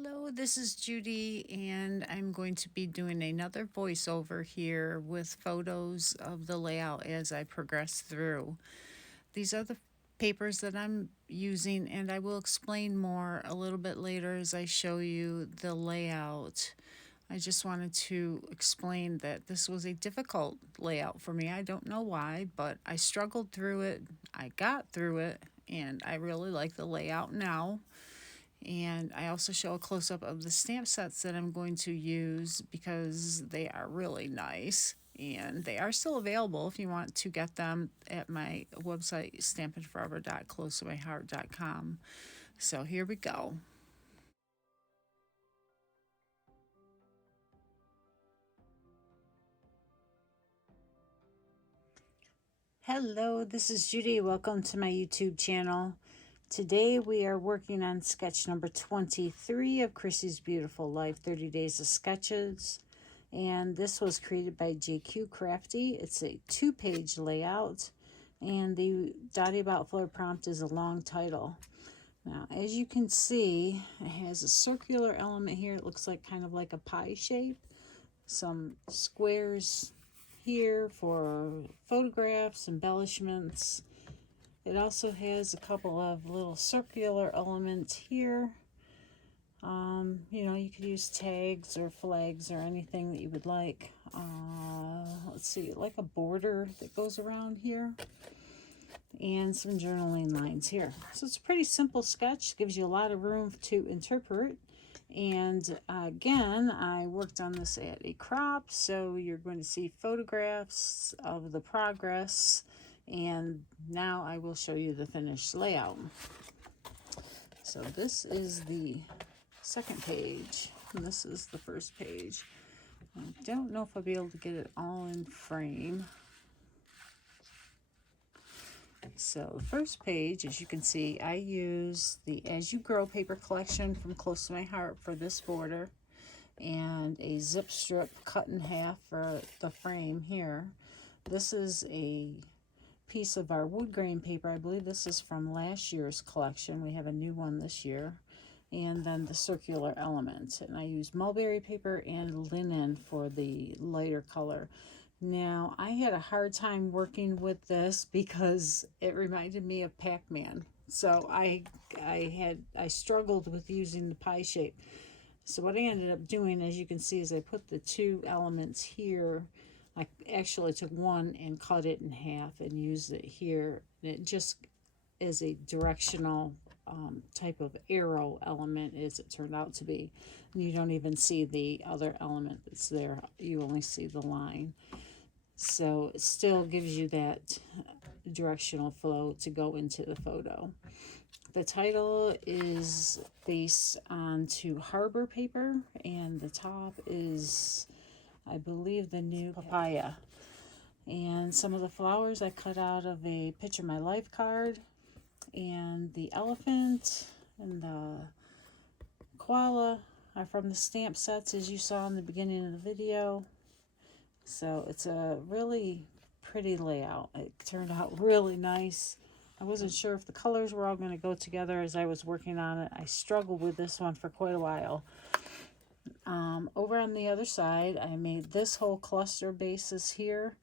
Hello, this is Judy, and I'm going to be doing another voiceover here with photos of the layout as I progress through. These are the papers that I'm using, and I will explain more a little bit later as I show you the layout. I just wanted to explain that this was a difficult layout for me. I don't know why, but I struggled through it. I got through it, and I really like the layout now. And I also show a close-up of the stamp sets that I'm going to use because they are really nice. And they are still available if you want to get them at my website, stampinforever.closetomyheart.com. So here we go. Hello, this is Judy. Welcome to my YouTube channel. Today we are working on sketch number 23 of Chrissy's Beautiful Life, 30 Days of Sketches. And this was created by JQ Crafty. It's a 2-page layout, and the Dotty About Floor prompt is a long title. Now, as you can see, it has a circular element here. It looks like kind of like a pie shape. Some squares here for photographs, embellishments. It also has a couple of little circular elements here. You could use tags or flags or anything that you would like. Let's see, like a border that goes around here. And some journaling lines here. So it's a pretty simple sketch. Gives you a lot of room to interpret. And again, I worked on this at a crop, so you're going to see photographs of the progress. And now I will show you the finished layout. So this is the second page, and this is the first page. I don't know if I'll be able to get it all in frame. So the first page, as you can see, I use the As You Grow paper collection from Close to My Heart for this border, and a zip strip cut in half for the frame here. This is a piece of our wood grain paper. I believe this is from last year's collection. We have a new one this year. And then the circular element. And I use mulberry paper and linen for the lighter color. Now, I had a hard time working with this because it reminded me of Pac-Man. So I struggled with using the pie shape. So what I ended up doing, as you can see, is I put the two elements here. I actually took one and cut it in half and used it here. And it just is a directional type of arrow element, as it turned out to be. And you don't even see the other element that's there. You only see the line. So it still gives you that directional flow to go into the photo. The title is based onto Harbor paper, and the top is, I believe, the new papaya. And some of the flowers I cut out of a Picture My Life card, and the elephant and the koala are from the stamp sets, as you saw in the beginning of the video. So it's a really pretty layout. It turned out really nice. I wasn't sure if the colors were all going to go together as I was working on it. I struggled with this one for quite a while. Over on the other side, I made this whole cluster basis here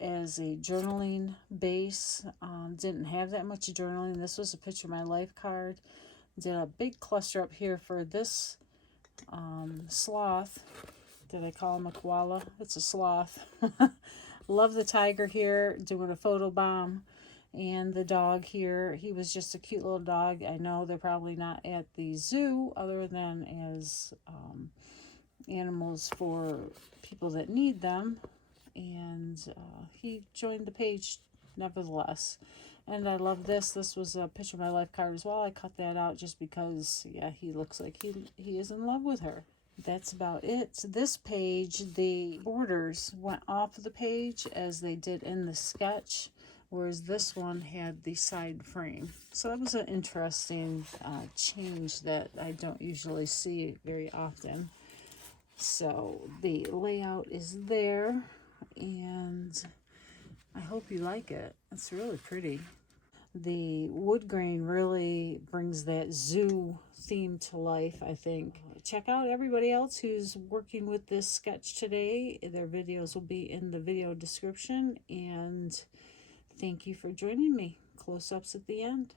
as a journaling base. Didn't have that much journaling. This was a Picture My Life card. Did a big cluster up here for this sloth. Did I call him a koala? It's a sloth. Love the tiger here, doing a photo bomb. And the dog here, he was just a cute little dog. I know they're probably not at the zoo other than as animals for people that need them. And he joined the page nevertheless. And I love this. This was a Picture My Life card as well. I cut that out just because, yeah, he looks like he is in love with her. That's about it. This page, the borders went off the page as they did in the sketch, whereas this one had the side frame. So that was an interesting change that I don't usually see very often. So the layout is there, and I hope you like it. It's really pretty. The wood grain really brings that zoo theme to life, I think. Check out everybody else who's working with this sketch today. Their videos will be in the video description. And thank you for joining me. Close-ups at the end.